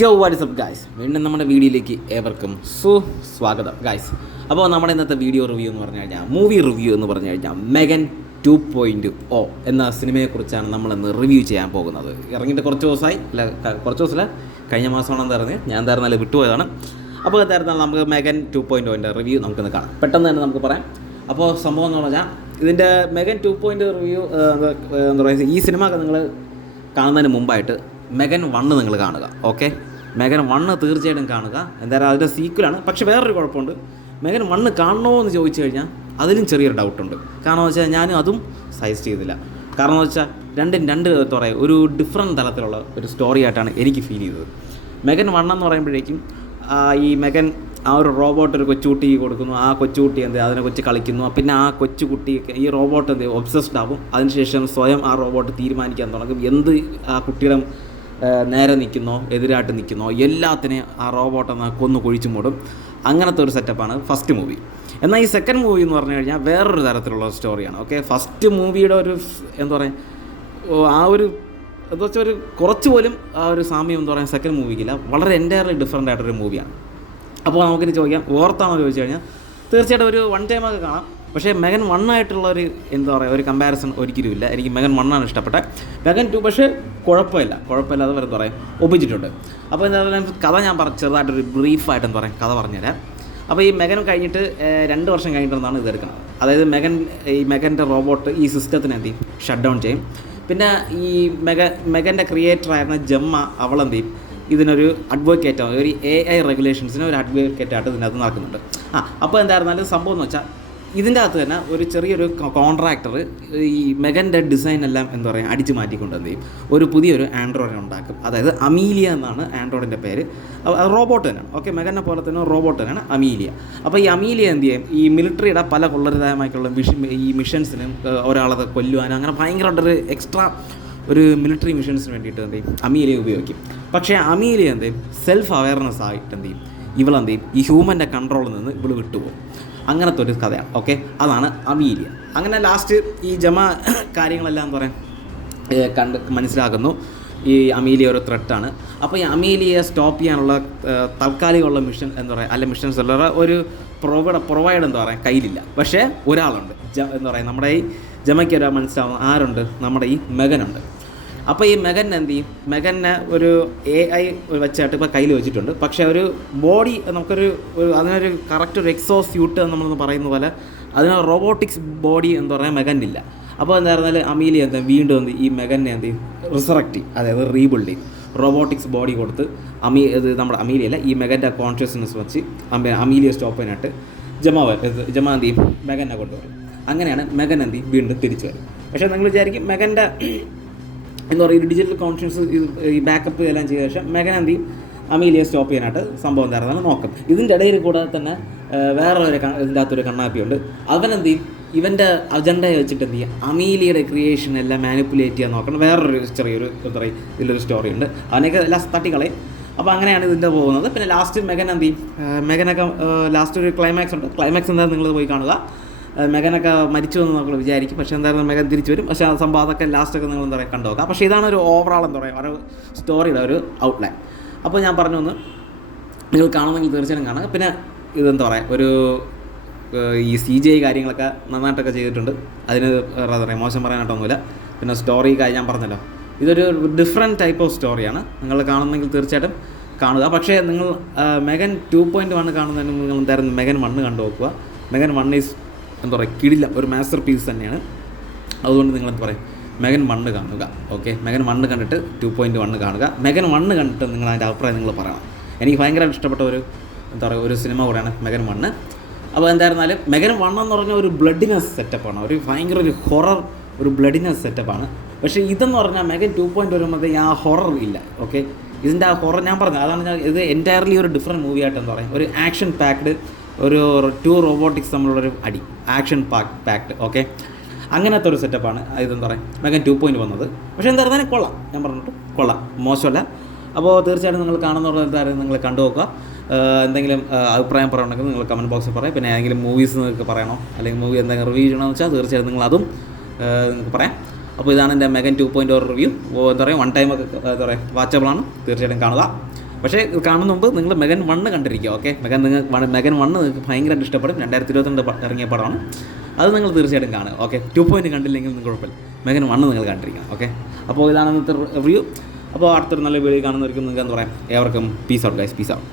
യോ WhatsApp guys വീണ്ടും നമ്മുടെ വീഡിയോയിലേക്ക് ഏവർക്കും സുസ്വാഗതം ഗായ്സ് അപ്പോൾ നമ്മുടെ ഇന്നത്തെ വീഡിയോ റിവ്യൂ എന്ന് പറഞ്ഞു കഴിഞ്ഞാൽ മൂവി റിവ്യൂ എന്ന് പറഞ്ഞു കഴിഞ്ഞാൽ മെഗൻ ടു പോയിന്റ് ഒ എന്ന സിനിമയെക്കുറിച്ചാണ് നമ്മളിന്ന് റിവ്യൂ ചെയ്യാൻ പോകുന്നത്. ഇറങ്ങിയിട്ട് കുറച്ച് ദിവസമായി അല്ല കുറച്ച് ദിവസമല്ല കഴിഞ്ഞ മാസമാണ് എന്തായിരുന്നു ഞാൻ എന്തായിരുന്നാലും വിട്ടുപോയതാണ്. അപ്പോൾ എന്തായിരുന്നാലും നമുക്ക് മെഗൻ ടു പോയിന്റ് ഒന്റെ റിവ്യൂ നമുക്കിന്ന് കാണാം. പെട്ടെന്ന് തന്നെ നമുക്ക് പറയാം. അപ്പോൾ സംഭവം എന്ന് പറഞ്ഞാൽ ഇതിന്റെ മെഗൻ ടു പോയിന്റ് റിവ്യൂ എന്താ പറയുക ഈ സിനിമ നിങ്ങൾ കാണുന്നതിന് മുമ്പായിട്ട് മെഗൻ വണ്ണ് നിങ്ങൾ കാണുക ഓക്കെ മെഗൻ വണ്ണ് തീർച്ചയായിട്ടും കാണുക. എന്തായാലും അതിന്റെ സീക്വലാണ് പക്ഷേ വേറൊരു കുഴപ്പമുണ്ട്. മെഗൻ വണ്ണ് കാണണോ എന്ന് ചോദിച്ചു കഴിഞ്ഞാൽ അതിലും ചെറിയൊരു ഡൗട്ടുണ്ട് കാരണം എന്ന് വെച്ചാൽ ഞാനും അതും സജസ്റ്റ് ചെയ്തില്ല. കാരണം എന്ന് വെച്ചാൽ രണ്ടും രണ്ട് തുറയെ ഒരു ഡിഫറെന്റ് തലത്തിലുള്ള ഒരു സ്റ്റോറി ആയിട്ടാണ് എനിക്ക് ഫീൽ ചെയ്തത്. മെഗൻ വണ്ണം എന്ന് പറയുമ്പോഴേക്കും ഈ മെഗൻ ആ ഒരു റോബോട്ട് ഒരു കൊച്ചുകുട്ടി കൊടുക്കുന്നു. ആ കൊച്ചുകുട്ടി എന്ത് അതിനെ കൊച്ചു കളിക്കുന്നു. പിന്നെ ആ കൊച്ചുകുട്ടി ഈ റോബോട്ട് എന്ത് ഒബ്സസ്ഡ് ആവും. അതിനുശേഷം സ്വയം ആ റോബോട്ട് തീരുമാനിക്കാൻ തുടങ്ങും. എന്ത് ആ കുട്ടിയുടെ നേരെ നിൽക്കുന്നോ എതിരായിട്ട് നിൽക്കുന്നോ എല്ലാത്തിനെയും ആ റോബോട്ട് എന്നാൽ കൊന്നു കുഴിച്ചു മൂടും. അങ്ങനത്തെ ഒരു സെറ്റപ്പാണ് ഫസ്റ്റ് മൂവി എന്നാൽ ഈ സെക്കൻഡ് മൂവി എന്ന് പറഞ്ഞു കഴിഞ്ഞാൽ വേറൊരു തരത്തിലുള്ള സ്റ്റോറിയാണ് ഓക്കെ ഫസ്റ്റ് മൂവിയുടെ ഒരു എന്താ പറയുക ആ ഒരു എന്താ വെച്ചാൽ ഒരു കുറച്ച് പോലും ആ ഒരു സാമ്യം എന്ന് പറയുന്ന സെക്കൻഡ് മൂവിക്കില്ല വളരെ എന്റയർലി ഡിഫറെന്റ് ആയിട്ടൊരു മൂവിയാണ് അപ്പോൾ നമുക്കിനി ചോദിക്കാം ഓർത്താണോ ചോദിച്ചു കഴിഞ്ഞാൽ തീർച്ചയായിട്ടും ഒരു വൺ ടൈമൊക്കെ കാണാം. പക്ഷേ മെഗൻ വൺ ആയിട്ടുള്ള ഒരു എന്താ പറയുക ഒരു കമ്പാരിസൺ ഒരിക്കലും ഇല്ല എനിക്ക് മെഗൻ വണ്ണാണ് ഇഷ്ടപ്പെട്ടത്. മെഗൻ ടു പക്ഷേ കുഴപ്പമില്ല. കുഴപ്പമില്ലാതെ വരെ പറയാം. ഒപ്പിച്ചിട്ടുണ്ട്. അപ്പോൾ എന്താ പറയുക കഥ ഞാൻ പറ ചെറുതായിട്ടൊരു ബ്രീഫായിട്ട് എന്താ പറയുക കഥ പറഞ്ഞുതരാം. അപ്പോൾ ഈ മെഗൻ കഴിഞ്ഞിട്ട് രണ്ട് വർഷം കഴിഞ്ഞിട്ടാണ് ഇത് എടുക്കുന്നത്. അതായത് മെഗൻ ഈ മെഗന്റെ റോബോട്ട് ഈ സിസ്റ്റത്തിന് എന്ത് ചെയ്യും? ഷട്ട് ഡൗൺ ചെയ്യും. പിന്നെ ഈ മെഗ മെഗന്റെ ക്രിയേറ്റർ ആയിരുന്ന ജമ്മ അവളെന്ത് ചെയ്യും? ഇതിനൊരു അഡ്വക്കേറ്റ് ഒരു എ ഐ റെഗുലേഷൻസിന് ഒരു അഡ്വക്കേറ്റ് ആയിട്ട് ഇതിനകത്ത് നടക്കുന്നുണ്ട്. ആ അപ്പോൾ എന്തായിരുന്നാലും സംഭവം എന്ന് വെച്ചാൽ ഇതിന്റെ അകത്ത് തന്നെ ഒരു ചെറിയൊരു കോൺട്രാക്ടർ ഈ മെഗന്റെ ഡിസൈൻ എല്ലാം എന്താ പറയുക അടിച്ചു മാറ്റിക്കൊണ്ട് എന്ത് ചെയ്യും? ഒരു പുതിയൊരു ആൻഡ്രോയിഡ് ഉണ്ടാക്കും. അതായത് അമീലിയ എന്നാണ് ആൻഡ്രോയിഡിന്റെ പേര്. റോബോട്ട് തന്നെയാണ് ഓക്കെ മെഗനെ പോലെ തന്നെ റോബോട്ട് തന്നെയാണ് അമീലിയ അപ്പോൾ ഈ അമീലിയ എന്ത് ചെയ്യും? ഈ മിലിറ്ററിയുടെ പല കൊള്ളരുതായമായിട്ടുള്ള മിഷൻ ഈ മിഷൻസിനും ഒരാളത് ഒരാളെ കൊല്ലുവാനും അങ്ങനെ ഭയങ്കരമായിട്ടൊരു എക്സ്ട്രാ ഒരു മിലിറ്ററി മിഷൻസിന് വേണ്ടിയിട്ട് എന്ത് ചെയ്യും? അമീലിയ ഉപയോഗിക്കും. പക്ഷേ അമീലിയ എന്ത് ചെയ്യും? സെൽഫ് അവയർനെസ് ആയിട്ട് എന്ത് ചെയ്യും? ഇവളെന്ത് ചെയ്യും? ഈ ഹ്യൂമന്റെ കൺട്രോളിൽ നിന്ന് ഇവൾ വിട്ടുപോകും. അങ്ങനത്തെ ഒരു കഥയാണ് ഓക്കെ അതാണ് അമീലിയ. അങ്ങനെ ലാസ്റ്റ് ഈ ജമ കാര്യങ്ങളെല്ലാം എന്താ പറയുക കണ്ട് മനസ്സിലാക്കുന്നു. ഈ അമീലിയ ഒരു ത്രെട്ടാണ് അപ്പോൾ ഈ അമീലിയെ സ്റ്റോപ്പ് ചെയ്യാനുള്ള താൽക്കാലികമുള്ള മിഷൻ എന്താ പറയുക അല്ല മിഷൻസ് അല്ല ഒരു പ്രൊവൈഡ് പ്രൊവൈഡ് എന്താ പറയുക കയ്യിലില്ല. പക്ഷേ ഒരാളുണ്ട്. ജ എന്താ പറയുക നമ്മുടെ ഈ ജമയ്ക്ക് ഒരാൾ മനസ്സിലാവുന്ന. ആരുണ്ട്? നമ്മുടെ ഈ മെഗനുണ്ട് അപ്പോൾ ഈ മെഗൻ എന്ത് ചെയ്യും? മെഗനെ ഒരു എ ഐ വെച്ചായിട്ട് ഇപ്പോൾ കയ്യിൽ വെച്ചിട്ടുണ്ട്. പക്ഷെ ഒരു ബോഡി നമുക്കൊരു അതിനൊരു കറക്റ്റ് ഒരു എക്സോ സ്യൂട്ട് നമ്മൾ പറയുന്ന പോലെ അതിന് റോബോട്ടിക്സ് ബോഡി എന്ന് പറഞ്ഞാൽ മെഗനില്ല അപ്പോൾ എന്തായിരുന്നാലും അമീലി എന്താ വീണ്ടും എന്ത് ഈ മെഗനെ എന്ത് ചെയ്യും? റിസറക്റ്റ് അതായത് റീബിൽഡ് ചെയ്യും. റോബോട്ടിക്സ് ബോഡി കൊടുത്ത് അമീ ഇത് നമ്മുടെ അമീലിയല്ല ഈ മെഗന്റെ കോൺഷ്യസ്നെസ് വെച്ച് അമ- അമീലിയ സ്റ്റോപ്പ് ചെയ്യാനായിട്ട് ജമ ജമാ എന്ത് ചെയ്യും? മെഗനെ കൊണ്ടുവരും. അങ്ങനെയാണ് മെഗൻ എന്ത് വീണ്ടും തിരിച്ചു വരും. പക്ഷേ നിങ്ങൾ വിചാരിക്കും മെഗന്റെ എന്താ പറയുക ഈ ഡിജിറ്റൽ കോൺഷ്യൻസ് ഈ ബാക്കപ്പ് എല്ലാം ചെയ്ത ശേഷം മെഗനാന്തി എന്ത് അമീലിയെ സ്റ്റോപ്പ് ചെയ്യാനായിട്ട് സംഭവം തരുന്നതാണ് നോക്കം. ഇതിന്റെ ഇടയിൽ കൂടെ തന്നെ വേറെ ഒരു ഇതിന്റെ അകത്തൊരു കണ്ണാപ്പിയുണ്ട് അവനെന്ത് ചെയ്യും? ഇവന്റെ അജണ്ട വെച്ചിട്ട് എന്ത് ചെയ്യും? അമീലിയുടെ ക്രിയേഷൻ എല്ലാം മാനിപ്പുലേറ്റ് ചെയ്യാൻ നോക്കണം. വേറൊരു ചെറിയൊരു എന്താ പറയുക ഇതിലൊരു സ്റ്റോറി ഉണ്ട്. അവനൊക്കെ എല്ലാം തട്ടിക്കളയും. അപ്പോൾ അങ്ങനെയാണ് ഇതിന്റെ പോകുന്നത്. പിന്നെ ലാസ്റ്റ് മെഗൻ എന്ത് ചെയ്യും? മെഗനൊക്കെ ലാസ്റ്റ് ഒരു ക്ലൈമാക്സ് ഉണ്ട്. ക്ലൈമാക്സ് എന്താണെന്ന് നിങ്ങൾ പോയി കാണുക. മെഗനൊക്കെ മരിച്ചു എന്ന് നമ്മൾ വിചാരിക്കും. പക്ഷേ എന്തായാലും മെഗൻ തിരിച്ചു വരും. പക്ഷേ ആ സംഭവം അതൊക്കെ ലാസ്റ്റൊക്കെ നിങ്ങൾ എന്താ പറയുക കണ്ടു നോക്കാം. പക്ഷേ ഇതാണ് ഒരു ഓവറാൾ എന്താ പറയുക ഒരു സ്റ്റോറിയുടെ ഒരു ഔട്ട്ലൈൻ അപ്പോൾ ഞാൻ പറഞ്ഞു ഒന്ന് നിങ്ങൾ കാണുമെങ്കിൽ തീർച്ചയായും കാണുക പിന്നെ ഇതെന്താ പറയുക ഒരു ഈ സി ജി ഐ കാര്യങ്ങളൊക്കെ നന്നായിട്ടൊക്കെ ചെയ്തിട്ടുണ്ട്. അതിന് എന്താ പറയുക മോശം പറയാനായിട്ടൊന്നുമില്ല. പിന്നെ സ്റ്റോറി ഞാൻ പറഞ്ഞല്ലോ. ഇതൊരു ഡിഫറെന്റ് ടൈപ്പ് ഓഫ് സ്റ്റോറിയാണ് നിങ്ങൾ കാണുന്നെങ്കിൽ തീർച്ചയായിട്ടും കാണുക. പക്ഷേ നിങ്ങൾ മെഗൻ ടു പോയിന്റ് വൺ കാണുന്നതിന് നിങ്ങൾ എന്തായിരുന്നു മെഗൻ വണ്ണ് കണ്ടു നോക്കുക. മെഗൻ വൺ ഈസ് എന്താ പറയുക കിടില്ല ഒരു മാസ്റ്റർ പീസ് തന്നെയാണ്. അതുകൊണ്ട് നിങ്ങൾ എന്താ പറയുക മെഗൻ മണ്ണ് കാണുക ഓക്കെ മെഗൻ മണ്ണ് കണ്ടിട്ട് ടു പോയിന്റ് വണ്ണ് കാണുക. മെഗൻ മണ്ണ് കണ്ടിട്ട് നിങ്ങൾ അതിന്റെ അഭിപ്രായം നിങ്ങൾ പറയണം. എനിക്ക് ഭയങ്കര ഇഷ്ടപ്പെട്ട ഒരു എന്താ പറയുക ഒരു സിനിമ കൂടെയാണ് മെഗൻ മണ്ണ്. അപ്പോൾ എന്തായിരുന്നാലും മെഗൻ വണ്ണം എന്ന് പറഞ്ഞാൽ ഒരു ബ്ലഡിനെസ് സെറ്റപ്പാണ് ഒരു ഭയങ്കര ഒരു ഹൊറർ ഒരു ബ്ലഡിനെസ് സെറ്റപ്പാണ് പക്ഷേ ഇതെന്ന് പറഞ്ഞാൽ മെഗൻ ടു പോയിന്റ് വരുമ്പോഴത്തേക്ക് ആ ഹൊറർ ഇല്ല ഓക്കെ ഇതിന്റെ ആ ഹൊറർ ഞാൻ പറഞ്ഞു അതാണ് ഞാൻ ഇത് എന്റയർലി ഒരു ഡിഫറെന്റ് മൂവി ആയിട്ട് എന്താ പറയുക ഒരു ആക്ഷൻ പാക്ഡ് ഒരു ടു റോബോട്ടിക്സ് തമ്മിലുള്ളൊരു അടി. ആക്ഷൻ പാക് പാക്ട് ഓക്കെ അങ്ങനത്തെ ഒരു സെറ്റപ്പാണ് ഇതെന്താ പറയുക മെഗൻ ടു പോയിന്റ് വന്നത്. പക്ഷേ എന്തായിരുന്നാലും കൊള്ളാം. ഞാൻ പറഞ്ഞിട്ട് കൊള്ളാം. മോശമല്ല. അപ്പോൾ തീർച്ചയായിട്ടും നിങ്ങൾ എന്തായാലും നിങ്ങൾ കണ്ടു നോക്കുക. എന്തെങ്കിലും അഭിപ്രായം പറയണമെങ്കിൽ നിങ്ങൾ കമന്റ് ബോക്സിൽ പറയാം. പിന്നെ ഏതെങ്കിലും മൂവീസ് നിങ്ങൾക്ക് പറയണോ? അല്ലെങ്കിൽ മൂവി എന്തെങ്കിലും റിവ്യൂ ചെയ്യണമെന്ന് വെച്ചാൽ തീർച്ചയായിട്ടും നിങ്ങൾ അതും നിങ്ങൾക്ക് പറയാം. അപ്പോൾ ഇതാണ് എന്റെ Megan two point O review എന്താ പറയുക വൺ ടൈം ഒക്കെ എന്താ പറയുക വാച്ചബിളാണ് തീർച്ചയായിട്ടും കാണുക. പക്ഷേ കാണുന്ന മുമ്പ് നിങ്ങൾ മെഗൻ വണ്ണ് കണ്ടിരിക്കുക ഓക്കെ മെഗൻ നിങ്ങൾ മെഗൻ വണ്ണ് നിങ്ങൾക്ക് ഭയങ്കര ഇഷ്ടപ്പെടും. രണ്ടായിരത്തി ഇരുപത്തിരണ്ട് ഇറങ്ങിയ പടമാണ്. അത് നിങ്ങൾ തീർച്ചയായിട്ടും കാണുക ഓക്കെ ടു പോയിന്റ് കണ്ടില്ലെങ്കിൽ നിങ്ങൾ കുഴപ്പമില്ല. മെഗൻ വണ്ണ് നിങ്ങൾ കണ്ടിരിക്കണം ഓക്കെ അപ്പോൾ ഇതാണ് ഇന്നത്തെ റിവ്യൂ അപ്പോൾ അടുത്തൊരു നല്ല വീഡിയോ കാണുന്നവർക്കും നിങ്ങൾക്ക് എന്താ പറയാം? ഏവർക്കും peace out guys peace out